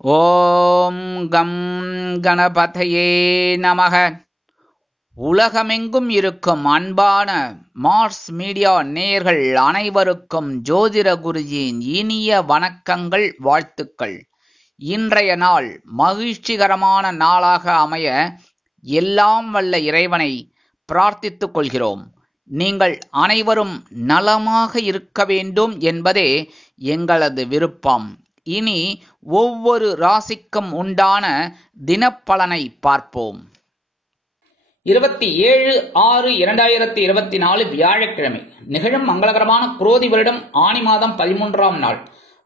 ஓம் come கணபதையே நமக. உலகமெங்கும் இருக்கும் அன்பான மார்ஸ் மீடியா நேயர்கள் அனைவருக்கும் ஜோதிட குருஜியின் இனிய வணக்கங்கள், வாழ்த்துக்கள். இன்றைய நாள் மகிழ்ச்சிகரமான நாளாக அமைய எல்லாம் வல்ல இறைவனை பிரார்த்தித்துக் கொள்கிறோம். நீங்கள் அனைவரும் நலமாக இருக்க வேண்டும் என்பதே எங்களது விருப்பம். இனி ஒவ்வொரு ராசிக்கும் உண்டான தினப்பலனை பார்ப்போம். 27/6/2024 வியாழக்கிழமை நிகழும் மங்களகரமான குரோதி வருடம் ஆனி மாதம் 13ஆம் நாள்,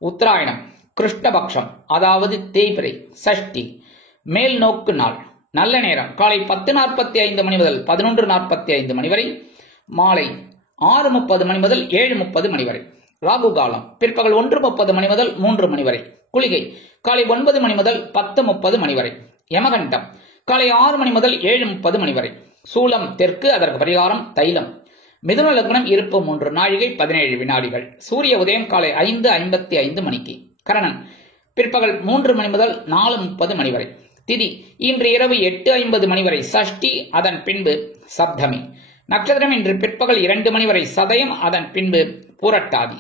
உத்தராயணம், கிருஷ்ணபக்ஷம், அதாவது தேய்பிறை, சஷ்டி, மேல் நோக்கு நாள். நல்ல நேரம் காலை 10:45 மணி முதல் 11:45 மணி வரை, மாலை 6:30 மணி முதல் 7:30 மணி வரை. ராகு காலம் பிற்பகல் 1:30 மணி முதல் 3 மணி வரை. குளிகை காலை 9 மணி முதல் 10:30 மணி வரை. யமகண்டம் காலை 6 மணி முதல் 7:30 மணி வரை. சூலம் தெற்கு, அதற்கு பரிகாரம் தைலம். மிதுன லக்னம் இருப்பு 3 நாழிகை 17 வினாடிகள். சூரிய உதயம் காலை 5:55 மணிக்கு. கரணன் பிற்பகல் 3 மணி முதல் 4:30 மணி வரை. திதி இன்று இரவு 8:50 மணி வரை சஷ்டி, அதன் பின்பு சப்தமி. நட்சத்திரம் இன்று பிற்பகல் 2 மணி வரை சதயம், அதன் பின்பு பூரட்டாதி.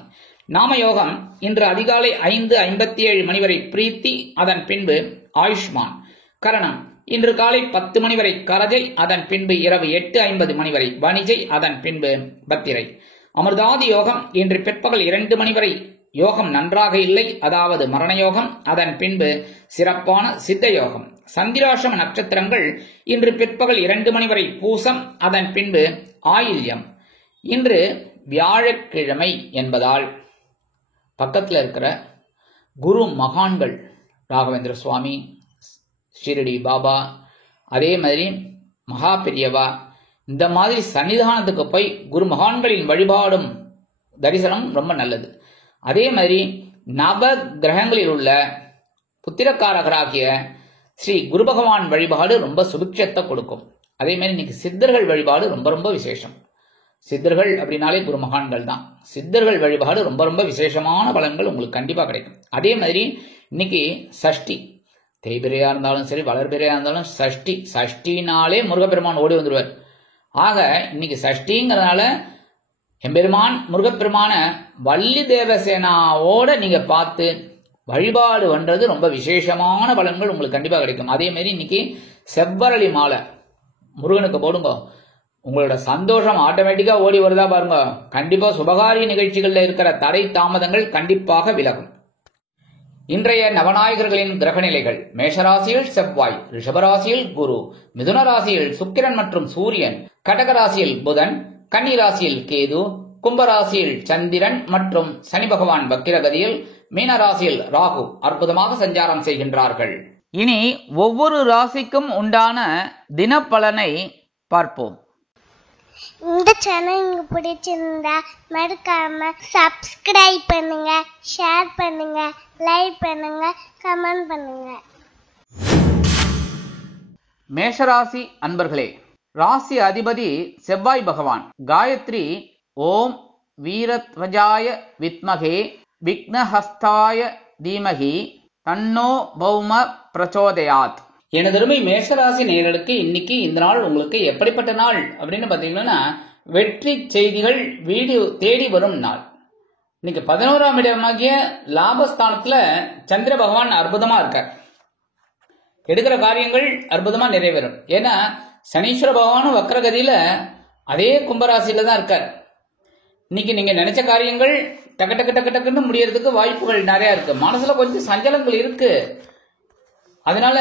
நாமயோகம் இன்று அதிகாலை 5:57 மணி வரை பிரீத்தி, அதன் பின்பு ஆயுஷ்மான். கரணம் இன்று காலை 10 மணி வரை கரஜை, அதன் பின்பு இரவு 8:50 மணி வரை வணிஜை, அதன் பின்பு பத்திரை. அமிர்தாதி யோகம் இன்று பிற்பகல் 2 மணி வரை யோகம் நன்றாக இல்லை, அதாவது மரண யோகம், அதன் பின்பு சிறப்பான சித்த யோகம். சந்திராசிரம நட்சத்திரங்கள் இன்று பிற்பகல் 2 மணி வரை பூசம், அதன் பின்பு ஆயில்யம். இன்று வியாழக்கிழமை என்பதால் பக்கத்தில் இருக்கிற குரு மகான்கள், ராகவேந்திர சுவாமி, ஷிரடி பாபா, அதே மாதிரி மகா பெரியவா, இந்த மாதிரி சன்னிதானத்துக்கு போய் குரு மகான்களின் வழிபாடும் தரிசனம் ரொம்ப நல்லது. அதே மாதிரி நவ கிரகங்களில் உள்ள புத்திரக்காரகராகிய ஸ்ரீ குரு பகவான் வழிபாடு ரொம்ப சுபிக்ஷத்தை கொடுக்கும். அதே மாதிரி இன்னைக்கு சித்தர்கள் வழிபாடு ரொம்ப ரொம்ப விசேஷம். சித்தர்கள் அப்படின்னாலே குரு மகான்கள் தான். சித்தர்கள் வழிபாடு ரொம்ப ரொம்ப விசேஷமான பலன்கள் உங்களுக்கு கண்டிப்பா கிடைக்கும். அதே மாதிரி இன்னைக்கு சஷ்டி, தேய்பிரையா இருந்தாலும் சரி, வளர்பிரையா இருந்தாலும் சஷ்டி. சஷ்டினாலே முருகப்பெருமான் ஓடி வந்துடுவார். ஆக இன்னைக்கு சஷ்டிங்கிறதுனால எம்பெருமான் முருகப்பெருமான வள்ளி தேவசேனாவோட நீங்க பார்த்து வழிபாடு பண்றது ரொம்ப விசேஷமான பலன்கள் உங்களுக்கு கண்டிப்பா கிடைக்கும். அதே மாதிரி இன்னைக்கு செவ்வரளி மாலை முருகனுக்கு போடுங்க, உங்களோட சந்தோஷம் ஆட்டோமேட்டிக்கா ஓடி வருதா பாருங்க. கண்டிப்பா சுபகாரிய நிகழ்ச்சிகள்ல இருக்கிற தடை தாமதங்கள் கண்டிப்பாக விலகும். இன்றைய நவநாயகர்களின் கிரகநிலைகள்: மேஷராசியில் செவ்வாய், ரிஷபராசியில் குரு, மிதுன ராசியில் சுக்கிரன் மற்றும் சூரியன், கடகராசியில் புதன், கன்னி ராசியில் கேது, கும்பராசியில் சந்திரன் மற்றும் சனி பகவான் வக்கிரகதியில், மீனராசியில் ராகு அற்புதமாக சஞ்சாரம் செய்கின்றார்கள். இனி ஒவ்வொரு ராசிக்கும் உண்டான தினப்பலனை பார்ப்போம். இந்த சேனல் உங்களுக்கு பிடிச்சிருந்தா மறக்காம சப்ஸ்கிரைப் பண்ணுங்க, ஷேர் பண்ணுங்க, லைக் பண்ணுங்க, கமெண்ட் பண்ணுங்க. மேஷராசி அன்பர்களே, ராசி அதிபதி செவ்வாய் பகவான். காயத்ரி ஓம் வீரத்வஜாய வித்மகே விக்னஹஸ்தாய தீமகி தன்னோ பௌம பிரச்சோதயாத். எனதருமை மேஷராசி நேயர்களுக்கு இன்னைக்கு இந்த நாள் உங்களுக்கு எப்படிப்பட்ட நாள் அப்படின்னு பாத்தீங்கன்னா, வெற்றி செய்திகள் வீடு தேடி வரும் நாள். இன்னைக்கு 11ஆம் இடமாகிய லாபஸ்தானத்துல சந்திர பகவான் அற்புதமா இருக்கார். எடுக்கிற காரியங்கள் அற்புதமா நிறைவேறும். ஏன்னா சனீஸ்வர பகவானும் வக்ரகதியில அதே கும்பராசியில தான் இருக்கார். இன்னைக்கு நீங்க நினைச்ச காரியங்கள் டக்கு டக்கு டக்கு டக்குன்னு முடியறதுக்கு வாய்ப்புகள் நிறைய இருக்கு. மனசுல கொஞ்சம் சஞ்சலங்கள் இருக்கு. அதனால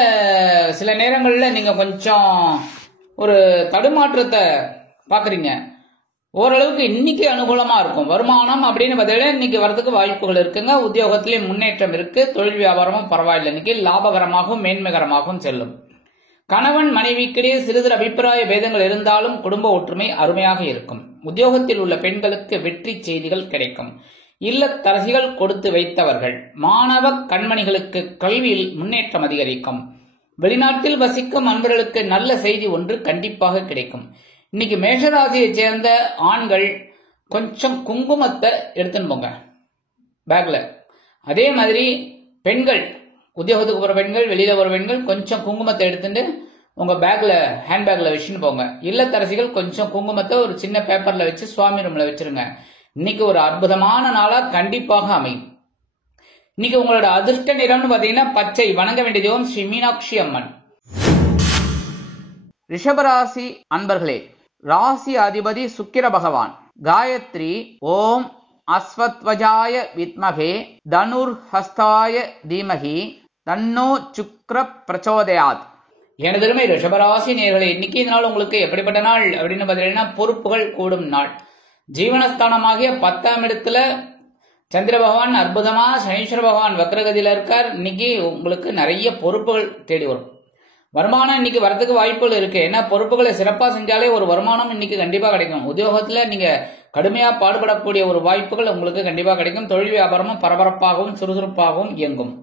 சில நேரங்கள்ல நீங்க கொஞ்சம் ஒரு தடுமாற்றத்தை பாக்குறீங்க. ஓரளவுக்கு இன்னைக்கு அனுகூலமா இருக்கும். வருமானம் அப்படின்னு பார்த்தீங்கன்னா இன்னைக்கு வரதுக்கு வாய்ப்புகள் இருக்குங்க. உத்தியோகத்திலேயே முன்னேற்றம் இருக்கு. தொழில் வியாபாரமும் பரவாயில்லை. இன்னைக்கு லாபகரமாகவும் மேன்மைகரமாகவும் செல்லும். கணவன் மனைவிக்கிடையே சிறிது அபிப்பிராய பேதங்கள் இருந்தாலும் குடும்ப ஒற்றுமை அருமையாக இருக்கும். உத்தியோகத்தில் உள்ள பெண்களுக்கு வெற்றி செய்திகள் கிடைக்கும். இல்லத்தரசிகள் கொடுத்து வைத்தவர்கள். மாணவ கண்மணிகளுக்கு கல்வியில் முன்னேற்றம் அதிகரிக்கும். வெளிநாட்டில் வசிக்கும் அன்பர்களுக்கு நல்ல செய்தி ஒன்று கண்டிப்பாக கிடைக்கும். இன்னைக்கு மேஷராசியை சேர்ந்த ஆண்கள் கொஞ்சம் குங்குமத்தை எடுத்துன்னு போங்க பேக்ல. அதே மாதிரி பெண்கள் உத்தியோகத்துக்கு போற பெண்கள், வெளியில போற பெண்கள் கொஞ்சம் குங்குமத்தை எடுத்துட்டு உங்க பேக்ல, ஹேண்ட்பேக்ல வச்சுன்னு போங்க. இல்லத்தரசிகள் கொஞ்சம் குங்குமத்தை ஒரு சின்ன பேப்பர்ல வச்சு சுவாமி ரூம்ல வச்சிருங்க. இன்னைக்கு ஒரு அற்புதமான நாளா கண்டிப்பாக அமையும். இன்னைக்கு உங்களோட அதிர்ஷ்ட நிறம்னு பாத்தீங்கன்னா பச்சை. வணங்க வேண்டிய தெய்வம் ஸ்ரீ மீனாட்சி அம்மன். ரிஷபராசி அன்பர்களே, ராசி அதிபதி சுக்கிர பகவான். காயத்ரி ஓம் அஸ்வத்வஜாய வித்மகே தனுர் ஹஸ்தாய தீமகி தன்னோ சுக்ர பிரச்சோதயாத். எனதருமை ரிஷபராசி நேயர்களே, இன்னைக்கு இந்த நாள் உங்களுக்கு எப்படிப்பட்ட நாள் அப்படின்னு பார்த்தீங்கன்னா பொறுப்புகள் கூடும் நாள். ஜீவனஸ்தானமாகிய 10ஆம் இடத்துல சந்திர பகவான் அற்புதமா, சனீஸ்வர பகவான் வக்ரகதியில இருக்கார். இன்னைக்கு உங்களுக்கு நிறைய பொறுப்புகள் தேடி வரும். வருமானம் இன்னைக்கு வரதுக்கு வாய்ப்புகள் இருக்கு. ஏன்னா பொறுப்புகளை சிறப்பா செஞ்சாலே ஒரு வருமானம் இன்னைக்கு கண்டிப்பா கிடைக்கும். உத்தியோகத்துல நீங்க கடுமையா பாடுபடக்கூடிய ஒரு வாய்ப்புகள் உங்களுக்கு கண்டிப்பா கிடைக்கும். தொழில் வியாபாரமும் பரபரப்பாகவும் சுறுசுறுப்பாகவும் இயங்கும்.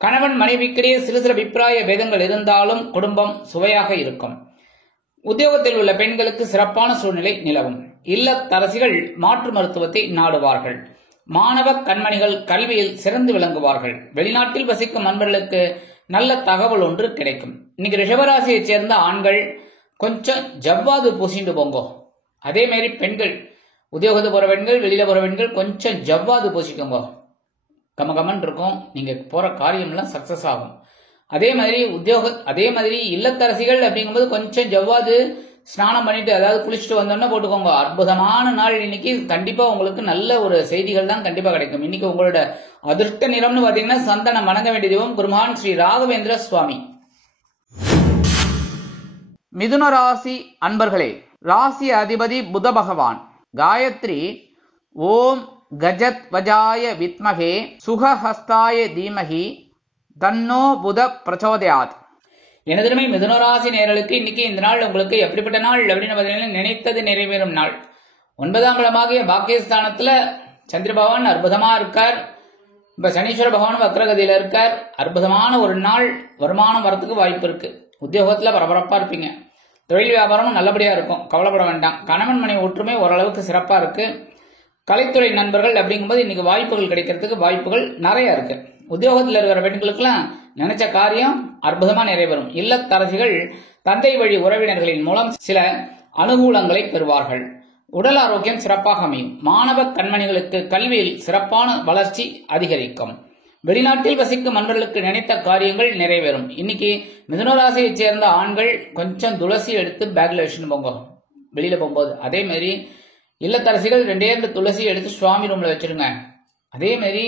கணவன் மனைவிக்கிடையே சிறு சிறு அபிப்பிராய பேதங்கள் இருந்தாலும் குடும்பம் சுவையாக இருக்கும். உத்தியோகத்தில் உள்ள பெண்களுக்கு சிறப்பான சூழ்நிலை நிலவும். இல்லத்தரசிகள் மாற்று மருத்துவத்தை நாடுவார்கள். மாணவ கண்மணிகள் கல்வியில் சிறந்து விளங்குவார்கள். வெளிநாட்டில் வசிக்கும் நண்பர்களுக்கு நல்ல தகவல் ஒன்று கிடைக்கும். இன்னைக்கு ரிஷபராசியை சேர்ந்த ஆண்கள் கொஞ்சம் ஜவ்வாது பூசிட்டு போங்கோ. அதே மாதிரி பெண்கள், உத்தியோகத்துக்கு போற பெண்கள், வெளியில போற பெண்கள் கொஞ்சம் ஜவ்வாது பூசிக்கோங்க. கமகமன் இருக்கும். நீங்க போற காரியம்லாம் சக்சஸ் ஆகும். அதே மாதிரி இல்லத்தரசிகள் அப்படிங்கும்போது கொஞ்சம் ஜவ்வாது ஸ்நானம் பண்ணிட்டு, அதாவது குளிச்சுட்டு வந்தோம்னா போட்டுக்கோங்க. அற்புதமான நாள் இன்னைக்கு. கண்டிப்பா உங்களுக்கு நல்ல ஒரு செய்திகள் தான் கண்டிப்பா கிடைக்கும். இன்னைக்கு உங்களோட அதிர்ஷ்ட நிறம்னு பாத்தீங்கன்னா சந்தனம். வணங்க வேண்டிய தெய்வம் குருமான் ஸ்ரீ ராகவேந்திர சுவாமி. மிதுன ராசி அன்பர்களே, ராசி அதிபதி புத பகவான். காயத்ரி ஓம் கஜத் வஜாய வித்மகே சுகஹஸ்தாய தீமகி தன்னோ புத பிரச்சோதயாத். எனதுமே மிதுனராசி நேயர்களுக்கு இன்னைக்கு இந்த நாள் உங்களுக்கு எப்படிப்பட்ட நாள் அப்படின்னு பார்த்தீங்கன்னா நினைத்தது நிறைவேறும் நாள். 9ஆம் இடமாகிய பாக்கியஸ்தானத்துல சந்திர பகவான் அற்புதமா இருக்கார். இப்ப சனீஸ்வர பகவான் வக்ரகதியில இருக்கார். அற்புதமான ஒரு நாள். வருமானம் வரத்துக்கு வாய்ப்பு இருக்கு. உத்தியோகத்துல பரபரப்பா இருப்பீங்க. தொழில் வியாபாரமும் நல்லபடியா இருக்கும். கவலைப்பட வேண்டாம். கணவன் மனைவி ஒற்றுமை ஓரளவுக்கு சிறப்பா இருக்கு. கலைத்துறை நண்பர்கள் அப்படிங்கும்போது இன்னைக்கு வாய்ப்புகள் கிடைக்கிறதுக்கு வாய்ப்புகள் நிறைய இருக்கு. உத்தியோகத்தில் இருக்கிற பெண்களுக்கெல்லாம் நினைச்ச காரியம் அற்புதமா நிறைவேறும். இல்லத்தரசிகள் தந்தை வழி உறவினர்களின் மூலம் சில அனுகூலங்களை பெறுவார்கள். உடல் ஆரோக்கியம் சிறப்பாக அமையும். மாணவ கண்மணிகளுக்கு கல்வியில் சிறப்பான வளர்ச்சி அதிகரிக்கும். வெளிநாட்டில் வசிக்கும் நண்பர்களுக்கு நினைத்த காரியங்கள் நிறைவேறும். இன்னைக்கு மிதுனராசியை சேர்ந்த ஆண்கள் கொஞ்சம் துளசி எடுத்து பேக்ல வச்சுன்னு போங்க வெளியில போகும்போது. அதே மாதிரி இல்லத்தரசிகள் 2 துளசி எடுத்து சுவாமி ரூம்ல வச்சிருங்க. அதே மாதிரி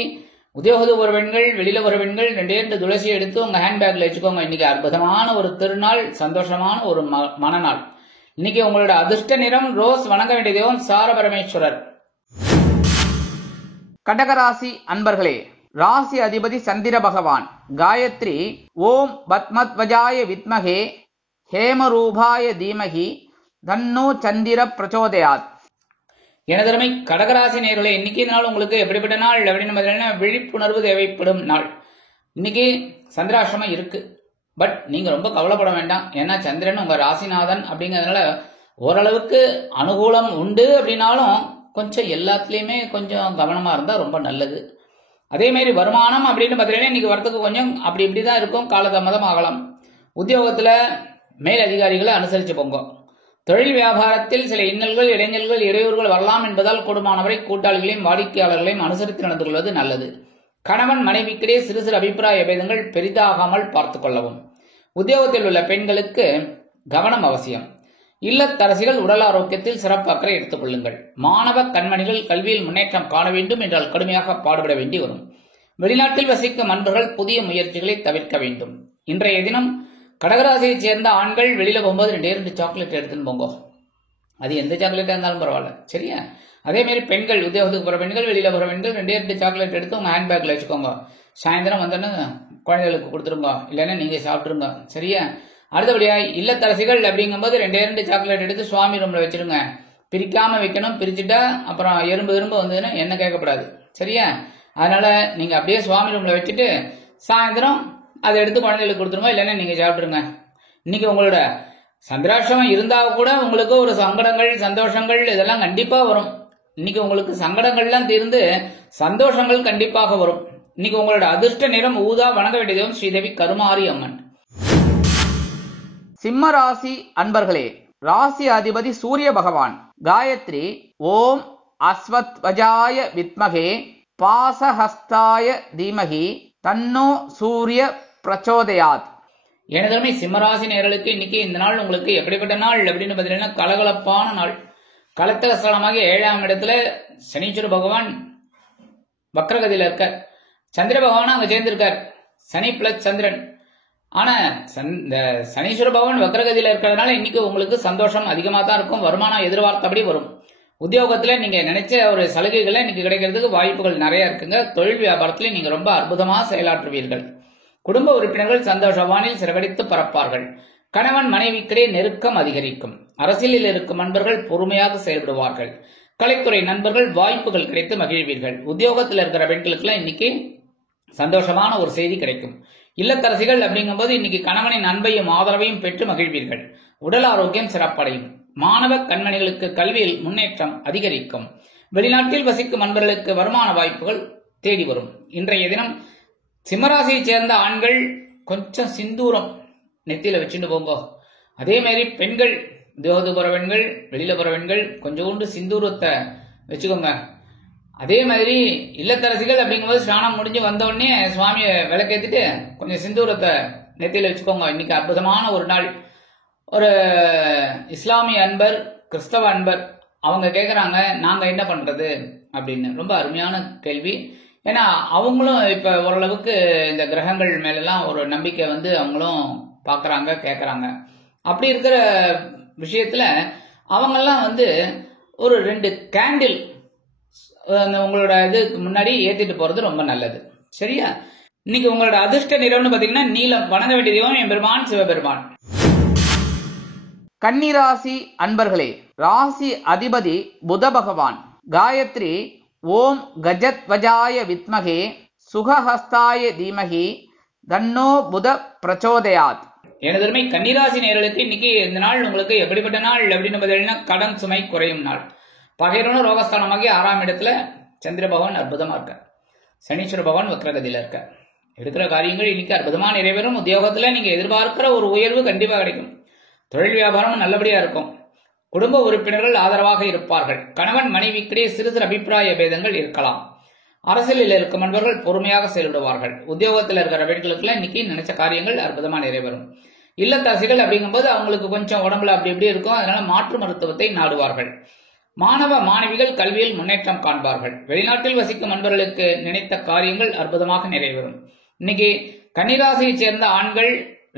உத்தியோகத்துக்கு ஒரு பெண்கள், வெளியில ஒரு பெண்கள் 2 துளசி எடுத்து உங்க ஹேண்ட்பேக்ல வச்சுக்கோங்க. இன்னைக்கு அற்புதமான ஒரு திருநாள், சந்தோஷமான ஒரு மனநாள். இன்னைக்கு உங்களோட அதிர்ஷ்ட நிறம் ரோஸ். வணங்க வேண்டிய தெய்வம் சார பரமேஸ்வரர். கடகராசி அன்பர்களே, ராசி அதிபதி சந்திர பகவான். காயத்ரி ஓம் பத்மத்வஜாய வித்மகே ஹேமரூபாய தீமகி தன்னோ சந்திர பிரச்சோதயாத். எனதருமை கடகராசி நேயர்களே, இன்னைக்கு இந்த நாள் உங்களுக்கு எப்படிப்பட்ட நாள் அப்படின்னு பார்த்தீங்கன்னா விழிப்புணர்வு தேவைப்படும் நாள். இன்னைக்கு சந்திராசிரமம் இருக்கு. பட் நீங்க ரொம்ப கவலைப்பட வேண்டாம். ஏன்னா சந்திரன் உங்க ராசிநாதன் அப்படிங்கிறதுனால ஓரளவுக்கு அனுகூலம் உண்டு. அப்படின்னாலும் கொஞ்சம் எல்லாத்துலயுமே கொஞ்சம் கவனமா இருந்தா ரொம்ப நல்லது. அதே மாதிரி வருமானம் அப்படின்னு பார்த்தீங்கன்னா இன்னைக்கு வரத்துக்கு கொஞ்சம் அப்படி இப்படிதான் இருக்கும். காலதாமதம் ஆகலாம். உத்தியோகத்துல மேல் அதிகாரிகளை அனுசரிச்சு போங்க. தொழில் வியாபாரத்தில் சில இன்னல்கள், இடைஞ்சல்கள், இடையூறுகள் வரலாம் என்பதால் கூடுமானவரை கூட்டாளிகளையும் வாடிக்கையாளர்களையும் அனுசரித்து நடந்து கொள்வது நல்லது. கணவன் மனைவிக்கிடையே சிறு சிறு அபிப்பிராய பேதங்கள் பெரிதாகாமல் பார்த்துக் கொள்ளவும். உத்தியோகத்தில் உள்ள பெண்களுக்கு கவனம் அவசியம். இல்லத்தரசிகள் உடல் ஆரோக்கியத்தில் சிறப்பு அக்கறை எடுத்துக் கொள்ளுங்கள். மாணவ கண்மணிகள் கல்வியில் முன்னேற்றம் காண வேண்டும் என்றால் கடுமையாக பாடுபட வேண்டி வரும். வெளிநாட்டில் வசிக்கும் நண்பர்கள் புதிய முயற்சிகளை தவிர்க்க வேண்டும். இன்றைய தினம் கடகராசியை சேர்ந்த ஆண்கள் வெளியில போகும்போது 2 சாக்லேட் எடுத்துன்னு போங்க. அது எந்த சாக்லேட்டா இருந்தாலும் பரவாயில்ல, சரியா? அதே மாதிரி பெண்கள், உத்தியோகத்துக்கு போற பெண்கள், வெளியில போற பெண்கள் 2 சாக்லேட் எடுத்து உங்க ஹேண்ட்பேக்ல வச்சுக்கோங்க. சாயந்தரம் வந்தோன்னு குழந்தைகளுக்கு கொடுத்துருங்க, இல்லைன்னா நீங்க சாப்பிட்டுருங்க, சரியா? அடுத்தபடியா இல்லத்தரசிகள் அப்படிங்கும்போது 2 சாக்லேட் எடுத்து சுவாமி ரூம்ல வச்சிருங்க. பிரிக்காம வைக்கணும். பிரிச்சுட்டா அப்புறம் எறும்பு வந்ததுன்னா என்ன கேட்கக்கூடாது, சரியா? அதனால நீங்க அப்படியே சுவாமி ரூம்ல வச்சுட்டு சாயந்தரம் அதை எடுத்து குழந்தைகளுக்கு கொடுத்துருங்க, இல்லைன்னா நீங்க சாப்பிட்டுருங்க. இன்னைக்கு உங்களோட சந்திராஷ்டமம் இருந்தா கூட உங்களுக்கு ஒரு சங்கடங்கள், சந்தோஷங்கள் இதெல்லாம் கண்டிப்பா வரும். இன்னைக்கு உங்களுக்கு சங்கடங்கள்லாம் தீர்ந்து சந்தோஷங்கள் கண்டிப்பாக வரும். இன்னைக்கு உங்களோட அதிர்ஷ்ட நிறம் ஊதா. வணங்க வேண்டிய தெய்வம் ஸ்ரீதேவி கருமாரி அம்மன். சிம்ம ராசி அன்பர்களே, ராசி அதிபதி சூரிய பகவான். காயத்ரி ஓம் அஸ்வத்வஜாய வித்மகே பாசஹஸ்தாய தீமகி தன்னோ சூரிய பிரச்சோதயாத். எனதருமை சிம்மராசி நேயர்களுக்கு இன்னைக்கு இந்த நாள் உங்களுக்கு எப்படிப்பட்ட நாள் அப்படின்னு பார்த்தீங்கன்னா கலகலப்பான நாள். கலத்தர ஸ்தலமாக 7ஆம் இடத்துல சனீஸ்வர பகவான் வக்ரகதியில இருக்கார். சந்திர பகவான் அங்க சேர்ந்திருக்கார். சனி பிளஸ் சந்திரன். ஆனா இந்த சனீஸ்வர பகவான் வக்ரகதியில இருக்கிறதுனால இன்னைக்கு உங்களுக்கு சந்தோஷம் அதிகமா தான் இருக்கும். வருமானம் எதிர்பார்த்தபடி வரும். உத்தியோகத்துல நீங்க நினைச்ச ஒரு சலுகைகளை இன்னைக்கு கிடைக்கிறதுக்கு வாய்ப்புகள் நிறைய இருக்குங்க. தொழில் வியாபாரத்துல நீங்க ரொம்ப அற்புதமா செயலாற்றுவீர்கள். குடும்ப உறுப்பினர்கள் சந்தோஷவானில் சிறவடித்து பறப்பார்கள். கணவன் மனைவிக்கிடையே நெருக்கம் அதிகரிக்கும். அரசியலில் இருக்கும் நண்பர்கள் பொறுமையாக செயல்படுவார்கள். கலைத்துறை நண்பர்கள் வாய்ப்புகள் கிடைத்து மகிழ்வீர்கள். உத்தியோகத்தில் இருக்கிற பெண்களுக்கு இன்னைக்கு சந்தோஷமான ஒரு செய்தி கிடைக்கும். இல்லத்தரசிகள் அப்படிங்கும்போது இன்னைக்கு கணவனின் அன்பையும் ஆதரவையும் பெற்று மகிழ்வீர்கள். உடல் ஆரோக்கியம் சிறப்படையும். மாணவ கண்மணிகளுக்கு கல்வியில் முன்னேற்றம் அதிகரிக்கும். வெளிநாட்டில் வசிக்கும் நண்பர்களுக்கு வருமான வாய்ப்புகள் தேடி வரும். இன்றைய தினம் சிம்மராசியை சேர்ந்த ஆண்கள் கொஞ்சம் சிந்தூரம் நெத்தியில வச்சுட்டு போங்க. அதே மாதிரி பெண்கள், உத்தியோகத்துக்கு போற பெண்கள், வெளியில போற பெண்கள் கொஞ்சோண்டு சிந்தூரத்தை வச்சுக்கோங்க. அதே மாதிரி இல்லத்தரசிகள் அப்படிங்கும்போது ஸ்நானம் முடிஞ்சு வந்த உடனே சுவாமியை விளக்கேத்திட்டு கொஞ்சம் சிந்தூரத்தை நெத்தியில வச்சுக்கோங்க. இன்னைக்கு அற்புதமான ஒரு நாள். ஒரு இஸ்லாமிய அன்பர், கிறிஸ்தவ அன்பர் அவங்க கேட்குறாங்க, நாங்க என்ன பண்றது அப்படின்னு. ரொம்ப அருமையான கேள்வி. ஏன்னா அவங்களும் இப்ப ஓரளவுக்கு இந்த கிரகங்கள் மேலெல்லாம் ஒரு நம்பிக்கை வந்து அவங்களும் பாக்குறாங்க, கேட்கறாங்க. அப்படி இருக்கிற விஷயத்துல அவங்கெல்லாம் வந்து ஒரு 2 கேண்டில் உங்களோட இதுக்கு முன்னாடி ஏத்திட்டு போறது ரொம்ப நல்லது. சரியா? இன்னைக்கு உங்களோட அதிர்ஷ்ட நிறம்னு பாத்தீங்கன்னா நீலம். வணங்க வேண்டிய தெய்வம் எம்பெருமான் சிவபெருமான். கன்னிராசி அன்பர்களே, ராசி அதிபதி புத பகவான். காயத்ரி ஓம் கஜத்வஜாய வித்மகே சுகஹஸ்தாய தீமகி தன்னோ புத பிரச்சோதயாத். எனதருமை கன்னிராசி நேயர்களுக்கு இன்னைக்கு இந்த நாள் உங்களுக்கு எப்படிப்பட்ட நாள் அப்படின்னு பார்த்தீங்கன்னா கடன் சுமை குறையும் நாள். பகைரனும் ரோகஸ்தானமாகி 6ஆம் இடத்துல சந்திர பகவான் அற்புதமா இருக்க. சனீஸ்வர பகவான் வக்ரகதியில இருக்க. எடுக்கிற காரியங்கள் இன்னைக்கு அற்புதமா நிறைவேறும். உத்தியோகத்துல நீங்க எதிர்பார்க்கிற ஒரு உயர்வு கண்டிப்பா கிடைக்கும். தொழில் வியாபாரம் நல்லபடியா இருக்கும். குடும்ப உறுப்பினர்கள் ஆதரவாக இருப்பார்கள். கணவன் மனைவிக்கிடையே சிறு சிறு அபிப்பிராய பேதங்கள் இருக்கலாம். அரசியலில் இருக்கும் நண்பர்கள் பொறுமையாக செயல்படுவார்கள். உத்தியோகத்தில் இருக்கிற பெண்களுக்கு இன்னைக்கு நினைச்ச காரியங்கள் அற்புதமா நிறைவேறும். இல்லத்தரசிகள் அப்படிங்கும்போது அவங்களுக்கு கொஞ்சம் உடம்புல அப்படி இப்படி இருக்கும். அதனால மாற்று மருத்துவத்தை நாடுவார்கள். மாணவ மாணவிகள் கல்வியில் முன்னேற்றம் காண்பார்கள். வெளிநாட்டில் வசிக்கும் நண்பர்களுக்கு நினைத்த காரியங்கள் அற்புதமாக நிறைவேறும். இன்னைக்கு கன்னிராசியை சேர்ந்த ஆண்கள்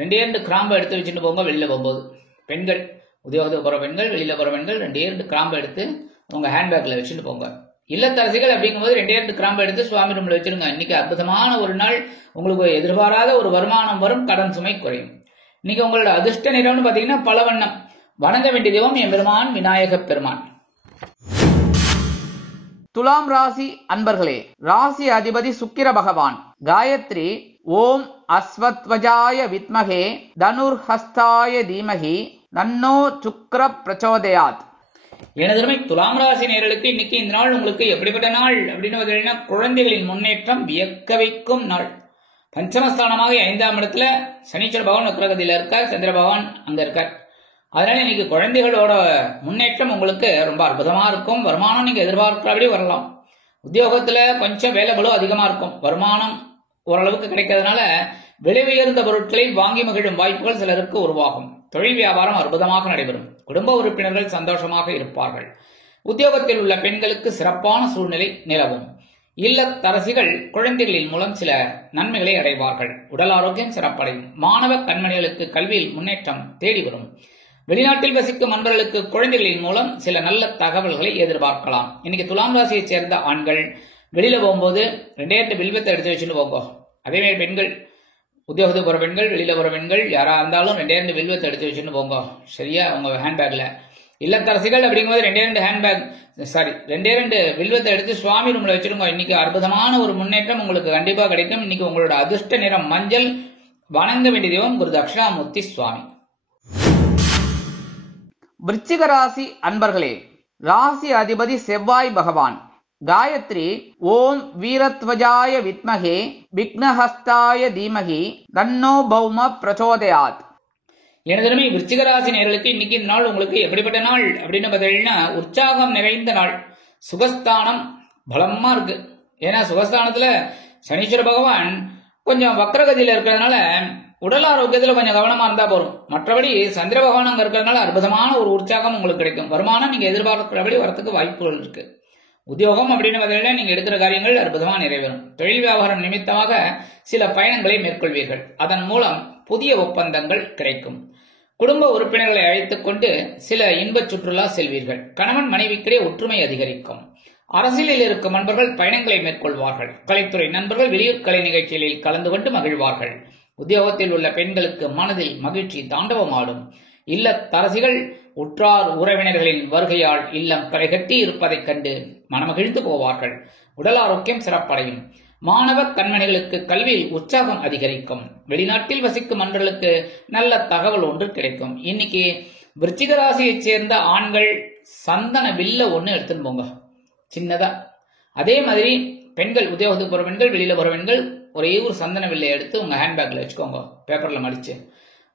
2 கிராம்பு எடுத்து வச்சுட்டு போங்க வெளியில போகும்போது. பெண்கள், உத்தியோகத்துக்கு போற பெண்கள், வெளியில போற பெண்கள் 2 கிராம்பு எடுத்து உங்க ஹேண்ட்பேக்ல வச்சுட்டு போங்க. இல்லத்தரசிகள் அப்படிங்கும்போது 2 கிராம்பு எடுத்து சுவாமி ரூம்ல வச்சிருங்க. இன்னைக்கு அற்புதமான ஒரு நாள். உங்களுக்கு எதிர்பாராத ஒரு வருமானம் வரும். கடன் சுமை குறையும். இன்னைக்கு உங்களோட அதிர்ஷ்ட நிறம்னு பாத்தீங்கன்னா பலவண்ணம். வணங்க வேண்டிய தெய்வம் எம்பெருமான் விநாயக பெருமான். துலாம் ராசி அன்பர்களே, ராசி அதிபதி சுக்கிர பகவான். காயத்ரி ஓம் அஸ்வத்வஜாய வித்மகே தனுர்ஹஸ்தாய தீமகி தன்னோ சுக்ர பிரச்சோதயாத். எனதருமை துலாம் ராசி நேயர்களுக்கு இன்னைக்கு இந்த நாள் உங்களுக்கு எப்படிப்பட்ட நாள் அப்படின்னு பார்த்தீங்கன்னா குழந்தைகளின் முன்னேற்றம் வியக்க வைக்கும் நாள். பஞ்சமஸ்தானமாக 5ஆம் இடத்துல சனீஸ்வர பகவான் வக்ரகதியில இருக்கார். சந்திர பகவான் அங்க இருக்கார். அதனால இன்னைக்கு குழந்தைகளோட முன்னேற்றம் உங்களுக்கு ரொம்ப அற்புதமா இருக்கும். வருமானம் நீங்க எதிர்பார்க்கிறபடி வரலாம். உத்தியோகத்துல கொஞ்சம் வேலை பளு அதிகமா இருக்கும். வருமானம் ஓரளவுக்கு கிடைக்கிறதுனால விலை உயர்ந்த பொருட்களை வாங்கி மகிழும் வாய்ப்புகள் சிலருக்கு உருவாகும். தொழில் வியாபாரம் அற்புதமாக நடைபெறும். குடும்ப உறுப்பினர்கள் சந்தோஷமாக இருப்பார்கள். உத்தியோகத்தில் உள்ள பெண்களுக்கு சிறப்பான சூழ்நிலை நிலவும். இல்லத்தரசிகள் குழந்தைகளின் மூலம் சில நன்மைகளை அடைவார்கள். உடல் ஆரோக்கியம் சிறப்படையும். மாணவ கண்மணிகளுக்கு கல்வியில் முன்னேற்றம் தேடி வரும். வெளிநாட்டில் வசிக்கும் நண்பர்களுக்கு குழந்தைகளின் மூலம் சில நல்ல தகவல்களை எதிர்பார்க்கலாம். இன்னைக்கு துலாம் ராசியை சேர்ந்த ஆண்கள் வெளியில போகும்போது 2 வில்வத்தை எடுத்து வச்சுட்டு போங்க. அதே மாதிரி பெண்கள், உத்தியோகத்துக்கு போற பெண்கள், வெளியில போற பெண்கள் யாரா இருந்தாலும் 2 வில்வத்தை எடுத்து வச்சுட்டு போங்க. சரியா? உங்க ஹேண்ட்பேக்ல. இல்லத்தரசிகள் அப்படிங்கும்போது 2 வில்வத்தை எடுத்து சுவாமி ரூம்ல வச்சிருங்க. இன்னைக்கு அற்புதமான ஒரு முன்னேற்றம் உங்களுக்கு கண்டிப்பா கிடைக்கும். இன்னைக்கு உங்களோட அதிர்ஷ்ட நிறம் மஞ்சள். வணங்க வேண்டிய தெய்வம் குரு தட்சிணாமூர்த்தி சுவாமி. விருச்சிக ராசி அன்பர்களே, ராசி அதிபதி செவ்வாய் பகவான். காயத்ரி ஓம் வீரத்வஜாய வித்மகே விக்னஹஸ்தாய தீமகி தன்னோ பௌம பிரச்சோதயாத். எனதருமை விருச்சிக ராசி நேயர்களுக்கு இன்னைக்கு இந்த நாள் உங்களுக்கு எப்படிப்பட்ட நாள் அப்படின்னு பார்த்தீங்கன்னா உற்சாகம் நிறைந்த நாள். சுகஸ்தானம் பலமா இருக்கு. ஏன்னா சுகஸ்தானத்துல சனீஸ்வர பகவான் கொஞ்சம் வக்ரகதியில இருக்கிறதுனால உடல் ஆரோக்கியத்துல கொஞ்சம் கவனமா இருந்தா போதும். மற்றபடி சந்திர பகவான் அங்க இருக்கிறதுனால அற்புதமான ஒரு உற்சாகம் உங்களுக்கு கிடைக்கும். வருமானம் நீங்க எதிர்பார்க்கிறபடி வரத்துக்கு வாய்ப்புகள் இருக்கு. உத்தியோகம் அப்படின்னு பார்த்தீங்கன்னா நீங்க எடுக்கிற காரியங்கள் அற்புதமா நிறைவேறும். தொழில் வியாபாரம் நிமித்தமாக சில பயணங்களை மேற்கொள்வீர்கள். அதன் மூலம் புதிய ஒப்பந்தங்கள் கிடைக்கும். குடும்ப உறுப்பினர்களை அழைத்துக் கொண்டு சில இன்பச் சுற்றுலா செல்வீர்கள். கணவன் மனைவிக்கிடையே ஒற்றுமை அதிகரிக்கும். அரசியலில் இருக்கும் நண்பர்கள் பயணங்களை மேற்கொள்வார்கள். கலைத்துறை நண்பர்கள் வெளியூர் கலை நிகழ்ச்சிகளில் கலந்து கொண்டு மகிழ்வார்கள். உத்தியோகத்தில் உள்ள பெண்களுக்கு மனதில் மகிழ்ச்சி தாண்டவமாடும். இல்லத்தரசிகள் உற்றார் உறவினர்களின் வருகையால் இல்லம் களைகட்டி இருப்பதைக் கண்டு மனமகிழ்ந்து போவார்கள். உடல் ஆரோக்கியம் சிறப்படையும். மாணவ கண்மணிகளுக்கு கல்வியில் உற்சாகம் அதிகரிக்கும். வெளிநாட்டில் வசிக்கும் நண்பர்களுக்கு நல்ல தகவல் ஒன்று கிடைக்கும். இன்னைக்கு விருச்சிக ராசியைச் சேர்ந்த ஆண்கள் சந்தன வில்ல ஒன்று எடுத்துன்னு போங்க, சின்னதா. அதே மாதிரி பெண்கள், உத்தியோகத்துக்கு போற பெண்கள், வெளியில போற பெண்கள் ஒரே ஒரு சந்தன வில்லை எடுத்து உங்க ஹேண்ட்பேக்ல வச்சுக்கோங்க, பேப்பர்ல மடிச்சு.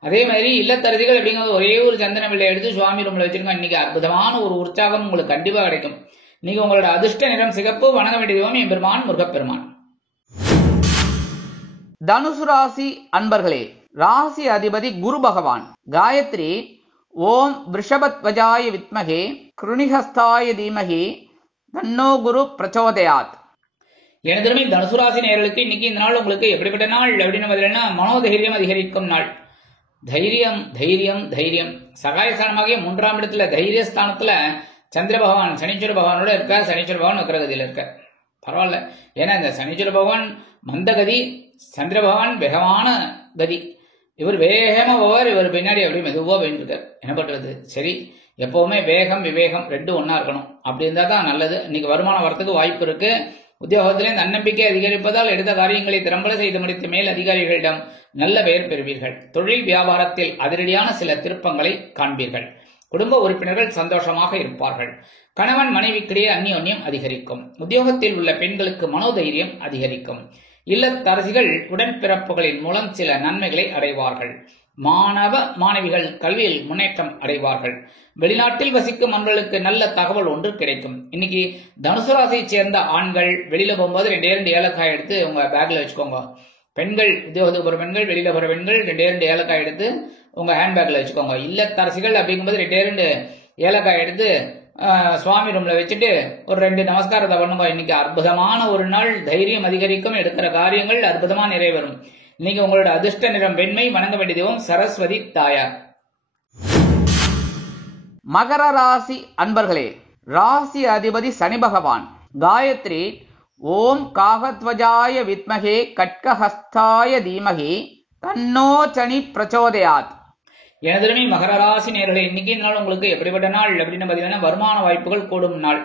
அதே மாதிரி இல்லத்தரசிகள் அப்படிங்கிற ஒரே ஒரு சந்தன வில்லை எடுத்து சுவாமி ரூம்ல வச்சிருக்கோம். இன்னைக்கு அற்புதமான ஒரு உற்சாகம் உங்களுக்கு கண்டிப்பா கிடைக்கும். இன்னைக்கு உங்களோட அதிர்ஷ்ட நிறம் சிகப்பு. வணங்க வேண்டிய தெய்வம் எம்பெருமான் முருகப்பெருமான். தனுசு ராசி அன்பர்களே, ராசி அதிபதி குரு பகவான். காயத்ரி ஓம் விருஷபத்வஜாய வித்மகே கிருணிஹஸ்தாய தீமகி தன்னோ குரு பிரச்சோதயாத். எனது தனுசு ராசி நேயர்களுக்கு இன்னைக்கு இந்த நாள் உங்களுக்கு எப்படிப்பட்ட நாள் அப்படின்னு பார்த்தீங்கன்னா மனோதைரியம் அதிகரிக்கும் நாள். தைரியம் தைரியம் தைரியம். சகாயஸ்தானமாகிய 3ஆம் இடத்துல தைரியஸ்தானத்துல சந்திர பகவான் சனீஸ்வர பகவானோட இருக்கார். சனீஸ்வர பகவான் வக்ரகதியில இருக்கார். பரவாயில்ல. ஏன்னா இந்த சனீஸ்வர பகவான் மந்தகதி, சந்திர பகவான் வேகமான கதி. இவர் வேகமா போவார், இவர் பின்னாடி அப்படி மெதுவா போயிருக்கார். என்ன பண்றது? சரி, எப்பவுமே வேகம் விவேகம் ரெண்டும் ஒன்னா இருக்கணும். அப்படி இருந்தா தான் நல்லது. இன்னைக்கு வருமானம் வரத்துக்கு வாய்ப்பு இருக்கு. உத்தியோகத்திலே தன்னம்பிக்கை அதிகரிப்பதால் எடுத்த காரியங்களை திறம்பட செய்து முடித்து மேல் அதிகாரிகளிடம் நல்ல பெயர் பெறுவீர்கள். தொழில் வியாபாரத்தில் அதிரடியான சில திருப்பங்களை காண்பீர்கள். குடும்ப உறுப்பினர்கள் சந்தோஷமாக இருப்பார்கள். கணவன் மனைவிக்கிடையே அந்யோன்யம் அதிகரிக்கும். உத்தியோகத்தில் உள்ள பெண்களுக்கு மனோதைரியம் அதிகரிக்கும். இல்லத்தரசிகள் உடன்பிறப்புகளின் மூலம் சில நன்மைகளை அடைவார்கள். மாணவ மாணவிகள் கல்வியில் முன்னேற்றம் அடைவார்கள். வெளிநாட்டில் வசிக்கும் நண்பர்களுக்கு நல்ல தகவல் ஒன்று கிடைக்கும். இன்னைக்கு தனுசு ராசியை சேர்ந்த ஆண்கள் வெளியில போகும்போது 2 ஏலக்காய் எடுத்து உங்க பேக்ல வச்சுக்கோங்க. பெண்கள், உத்தியோகத்துக்கு போற பெண்கள், வெளியில போற பெண்கள் 2 ஏலக்காய் எடுத்து உங்க ஹேண்ட்பேக்ல வச்சுக்கோங்க. இல்லத்தரசிகள் அப்படிங்கும்போது 2 ஏலக்காய் எடுத்து சுவாமி ரூம்ல வச்சுட்டு ஒரு 2 நமஸ்காரத்தை பண்ணுங்க. இன்னைக்கு அற்புதமான ஒரு நாள். தைரியம் அதிகரிக்கும். எடுக்கிற காரியங்கள் அற்புதமா நிறைவேறும். இன்னைக்கு உங்களோட அதிர்ஷ்ட நிறம் வெண்மை. வணங்க வேண்டிய தெய்வம் சரஸ்வதி தாயார். மகர ராசி அன்பர்களே, ராசி அதிபதி சனி பகவான். காயத்ரி ஓம் காகத்வஜாய வித்மகே கட்கஹஸ்தாய தீமகி தன்னோ சனி பிரச்சோதயாத். எனதுமே மகர ராசி நேயர்களே, இன்னைக்கு இந்த நாள் உங்களுக்கு எப்படிப்பட்ட நாள் அப்படின்னு பாத்தீங்கன்னா வருமான வாய்ப்புகள் கூடும் நாள்.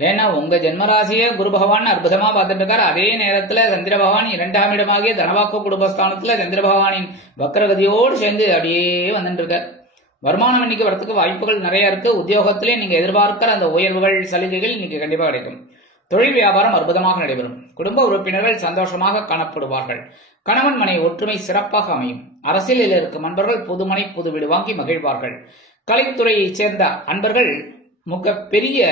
ஏன்னா உங்க ஜென்மராசியே குரு பகவான் அற்புதமா பார்த்துட்டு இருக்காரு. அதே நேரத்துல சந்திர பகவான் 2ஆம் இடமாகிய தனவாக்கு குடும்பஸ்தானத்துல சந்திர பகவானின் வக்ரகதியோடு சேர்ந்து அப்படியே வந்துட்டு இருக்கார். வருமானம் இன்னைக்கு வரத்துக்கு வாய்ப்புகள் நிறைய இருக்கு. உத்தியோகத்திலே நீங்க எதிர்பார்க்கிற அந்த உயர்வுகள் சலுகைகள் இன்னைக்கு கண்டிப்பா கிடைக்கும். தொழில் வியாபாரம் அற்புதமாக நடைபெறும். குடும்ப உறுப்பினர்கள் சந்தோஷமாக காணப்படுவார்கள். கணவன் மனை ஒற்றுமை சிறப்பாக அமையும். அரசியலில் இருக்கும் நண்பர்கள் புதுமனை புது வீடு வாங்கி மகிழ்வார்கள். கலைத்துறையைச் சேர்ந்த அன்பர்கள் மிக பெரிய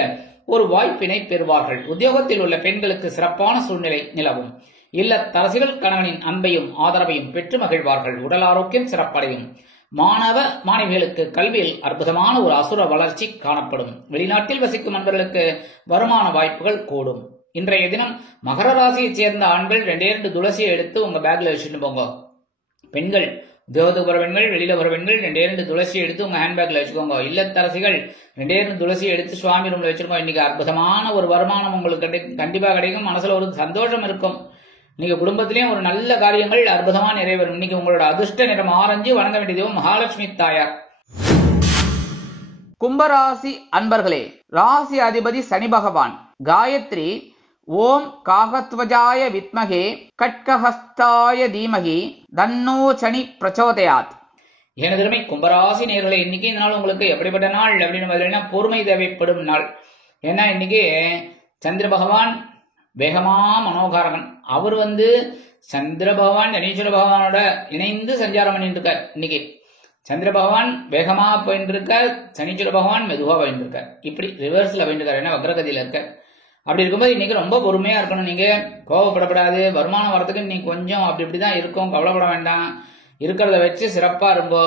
ஒரு வாய்ப்பினை பெறுவார்கள். உத்தியோகத்தில் உள்ள பெண்களுக்கு சிறப்பான சூழ்நிலை நிலவும். இல்லத்தரசிகள் கணவனின் அன்பையும் ஆதரவையும் பெற்று மகிழ்வார்கள். உடல் ஆரோக்கியம் சிறப்படையும். மாணவ மாணவிகளுக்கு கல்வியில் அற்புதமான ஒரு அசுர வளர்ச்சி காணப்படும். வெளிநாட்டில் வசிக்கும் நண்பர்களுக்கு வருமான வாய்ப்புகள் கூடும். இன்றைய தினம் மகர ராசியைச் சேர்ந்த ஆண்கள் 2 துளசியை எடுத்து உங்க பேக்ல வச்சுட்டு போங்க. பெண்கள், உத்தியோகத்துக்கு போற பெண்கள், வெளியில போற பெண்கள் 2 துளசியை எடுத்து உங்க ஹேண்ட்பேக்ல வச்சுக்கோங்க. இல்லத்தரசிகள் 2 துளசியை எடுத்து சுவாமி ரூம்ல வச்சிருக்கோம். இன்னைக்கு அற்புதமான ஒரு வருமானம் உங்களுக்கு கண்டிப்பா கிடைக்கும். மனசுல ஒரு சந்தோஷம் இருக்கும். நீங்க குடும்பத்திலேயும் ஒரு நல்ல காரியங்கள் அற்புதமா நிறைவேறும். இன்னைக்கு உங்களோட அதிர்ஷ்ட நிறம் ஆரஞ்சு. வணங்க வேண்டிய தெய்வம் மகாலட்சுமி தாயார். கும்பராசி அன்பர்களே, ராசி அதிபதி சனி பகவான். காயத்ரி ஓம் காகத்வஜாய வித்மகே கட்கஹஸ்தாய தீமகி தன்னோ சனி பிரச்சோதயாத். எனது கும்பராசி நேயர்களே, இன்னைக்கு இந்த நாள் உங்களுக்கு எப்படிப்பட்ட நாள் அப்படின்னு பார்த்தீங்கன்னா பொறுமை தேவைப்படும் நாள். ஏன்னா இன்னைக்கு சந்திர பகவான் வேகமா மனோகாரகன். அவர் சந்திர பகவான் சனீஸ்வர பகவானோட இணைந்து சஞ்சாரம் பண்ணிட்டு இருக்கார். இன்னைக்கு சந்திர பகவான் வேகமா போயிட்டு இருக்கார், சனீஸ்வர பகவான் மெதுவா போயிட்டு இருக்கார். இப்படி ரிவர்ஸ்ல போயிட்டு இருக்காரு, ஏன்னா வக்ரகதியில இருக்க. அப்படி இருக்கும்போது இன்னைக்கு ரொம்ப பொறுமையா இருக்கணும். நீங்க கோவப்படப்படாது. வருமானம் வரதுக்கு இன்னைக்கு கொஞ்சம் அப்படி இப்படிதான் இருக்கும், கவலைப்பட வேண்டாம். இருக்கிறத வச்சு சிறப்பா இருங்கோ.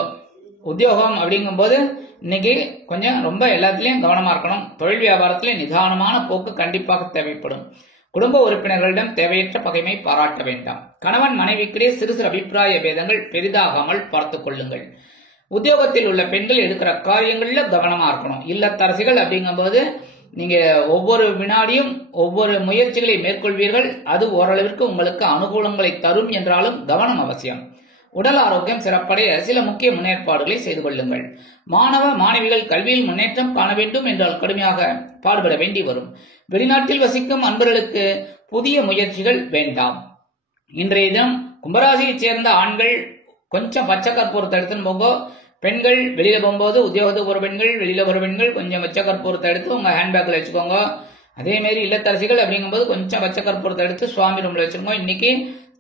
உத்தியோகம் அப்படிங்கும்போது இன்னைக்கு கொஞ்சம் ரொம்ப எல்லாத்துலயும் கவனமா இருக்கணும். தொழில் வியாபாரத்திலே நிதானமான போக்கு கண்டிப்பாக தேவைப்படும். குடும்ப உறுப்பினர்களிடம் தேவையற்ற பகைமை பாராட்ட வேண்டாம். கணவன் மனைவிக்கிடையே சிறு சிறு அபிப்பிராய பேதங்கள் பெரிதாகாமல் பார்த்துக் கொள்ளுங்கள். உத்தியோகத்தில் உள்ள பெண்கள் எடுக்கிற காரியங்கள்ல கவனமா இருக்கணும். இல்லத்தரசிகள் அப்படிங்கும்போது நீங்க ஒவ்வொரு வினாடியும் ஒவ்வொரு முயற்சிகளை மேற்கொள்வீர்கள். அது ஓரளவிற்கு உங்களுக்கு அனுகூலங்களை தரும் என்றாலும் கவனம் அவசியம். உடல் ஆரோக்கியம் சிறப்படைய சில முக்கிய முன்னேற்பாடுகளை செய்து கொள்ளுங்கள். மாணவ மாணவிகள் கல்வியில் முன்னேற்றம் காண வேண்டும் என்றால் கடுமையாக பாடுபட வேண்டி வரும். வெளிநாட்டில் வசிக்கும் அன்பர்களுக்கு புதிய முயற்சிகள் வேண்டாம். இன்றைய தினம் கும்பராசியைச் சேர்ந்த ஆண்கள் கொஞ்சம் பச்சை கற்பூரத்தை எடுத்துன்னு போங்க. பெண்கள் வெளியில போகும்போது, உத்தியோகத்துக்கு போற பெண்கள், வெளியில போற பெண்கள் கொஞ்சம் பச்சை கற்பூரத்தை எடுத்து உங்க ஹேண்ட்பேக்ல வச்சுக்கோங்க. அதே மாதிரி இல்லத்தரசிகள் அப்படிங்கும்போது கொஞ்சம் பச்சை கற்பூரத்தை எடுத்து சுவாமி ரூம்ல வச்சுக்கோங்க. இன்னைக்கு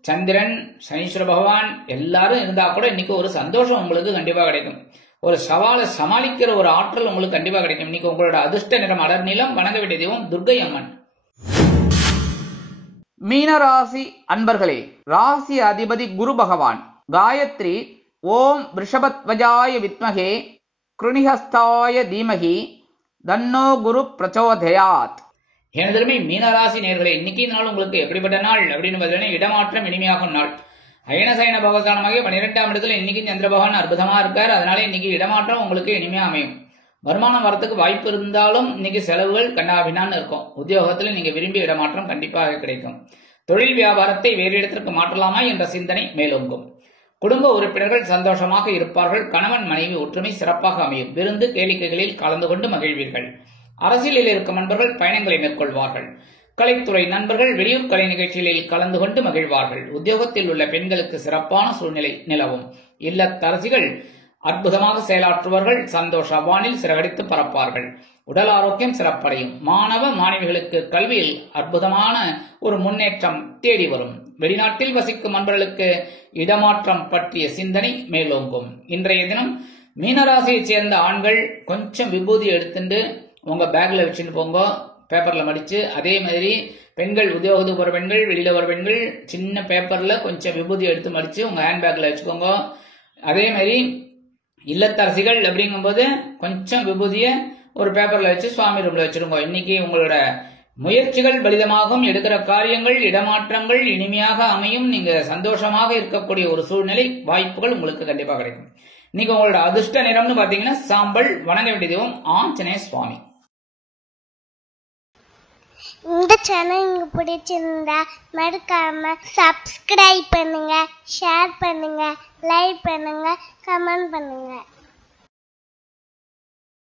சந்திரன் சனீஸ்வர பகவான் எல்லாரும் இருந்தா கூட இன்னைக்கு ஒரு சந்தோஷம் உங்களுக்கு கண்டிப்பா கிடைக்கும். ஒரு சவாலை சமாளிக்கிற ஒரு ஆற்றல் உங்களுக்கு கண்டிப்பா கிடைக்கும். இன்னைக்கு உங்களோட அதிர்ஷ்ட நிறம் அடர் நீளம். வணங்க வேண்டிய தெய்வம் துர்க்கை அம்மன். மீனராசி அன்பர்களே, ராசி அதிபதி குரு பகவான். காயத்ரி ஓம் ரிஷபத்வஜாய வித்மகே கிருணிஹஸ்தாய தீமகி தன்னோ குரு பிரச்சோதயாத். எனதருமை மீனராசி நேர்களே, இன்னைக்கு நாள் உங்களுக்கு எப்படிப்பட்ட நாள் அப்படின்னு பார்த்தீங்கன்னா இடமாற்றம் இனிமையாகும் நாள். அயனசயன பகவஸ்தானமாக 12ஆம் இடத்துல இன்னைக்கு சந்திர பகவான் அற்புதமா இருக்காரு. அதனால இன்னைக்கு இடமாற்றம் உங்களுக்கு இனிமையா அமையும். வருமானம் வரத்துக்கு வாய்ப்பு இருந்தாலும் இன்னைக்கு செலவுகள் கண்ணாபின்னான்னு இருக்கும். உத்தியோகத்துல நீங்க விரும்பிய இடமாற்றம் கண்டிப்பாக கிடைக்கும். தொழில் வியாபாரத்தை வேறு இடத்திற்கு மாற்றலாமா என்ற சிந்தனை மேலோங்கும். குடும்ப உறுப்பினர்கள் சந்தோஷமாக இருப்பார்கள். கணவன் மனைவி ஒற்றுமை சிறப்பாக அமையும். விருந்து கேளிக்கைகளில் கலந்து கொண்டு மகிழ்வீர்கள். அரசியலில் இருக்கும் நண்பர்கள் பயணங்களை மேற்கொள்வார்கள். கலைத்துறை நண்பர்கள் வெளியூர் கலை நிகழ்ச்சிகளில் கலந்து கொண்டு மகிழ்வார்கள். உத்தியோகத்தில் உள்ள பெண்களுக்கு சிறப்பான சூழ்நிலை நிலவும். இல்லத்தரசிகள் அற்புதமாக செயலாற்றுவார்கள். சந்தோஷ வானில் சிறகடித்து பறப்பார்கள். உடல் ஆரோக்கியம் சிறப்படையும். மாணவ மாணவிகளுக்கு கல்வியில் அற்புதமான ஒரு முன்னேற்றம் தேடி வரும். வெளிநாட்டில் வசிக்கும் நண்பர்களுக்கு இடமாற்றம் பற்றிய சிந்தனை மேலோங்கும். இன்றைய தினம் மீனராசியைச் சேர்ந்த ஆண்கள் கொஞ்சம் விபூதி எடுத்துட்டு உங்க பேக்ல வச்சுட்டு போங்க, பேப்பர்ல மடிச்சு. அதே மாதிரி பெண்கள் உத்தியோகத்துக்கு போற பெண்கள், வெளியில வர பெண்கள் சின்ன பேப்பர்ல கொஞ்சம் விபூதி எடுத்து மடிச்சு உங்க ஹேண்ட்பேக்ல வச்சுக்கோங்க. அதே மாதிரி இல்லத்தரசிகள் அப்படிங்கும்போது கொஞ்சம் விபூதிய ஒரு பேப்பர்ல வச்சு சுவாமி ரூம்ல வச்சிருங்க. இன்னைக்கு உங்களோட முயற்சிகள் பலிதமாகும். எடுக்கிற காரியங்கள் இடமாற்றங்கள் இனிமையாக அமையும். நீங்க சந்தோஷமாக இருக்கக்கூடிய ஒரு சூழ்நிலை வாய்ப்புகள் உங்களுக்கு கண்டிப்பா கிடைக்கும். இன்னைக்கு உங்களோட அதிர்ஷ்ட நிறம்னு பாத்தீங்கன்னா சாம்பல். வணங்க வேண்டிய தெய்வம் ஆஞ்சநேய சுவாமி. இந்த சேனல் உங்களுக்கு பிடிச்சிருந்தா மறக்காம சப்ஸ்கிரைப் பண்ணுங்க, ஷேர் பண்ணுங்க, லைக் பண்ணுங்க, கமெண்ட் பண்ணுங்க.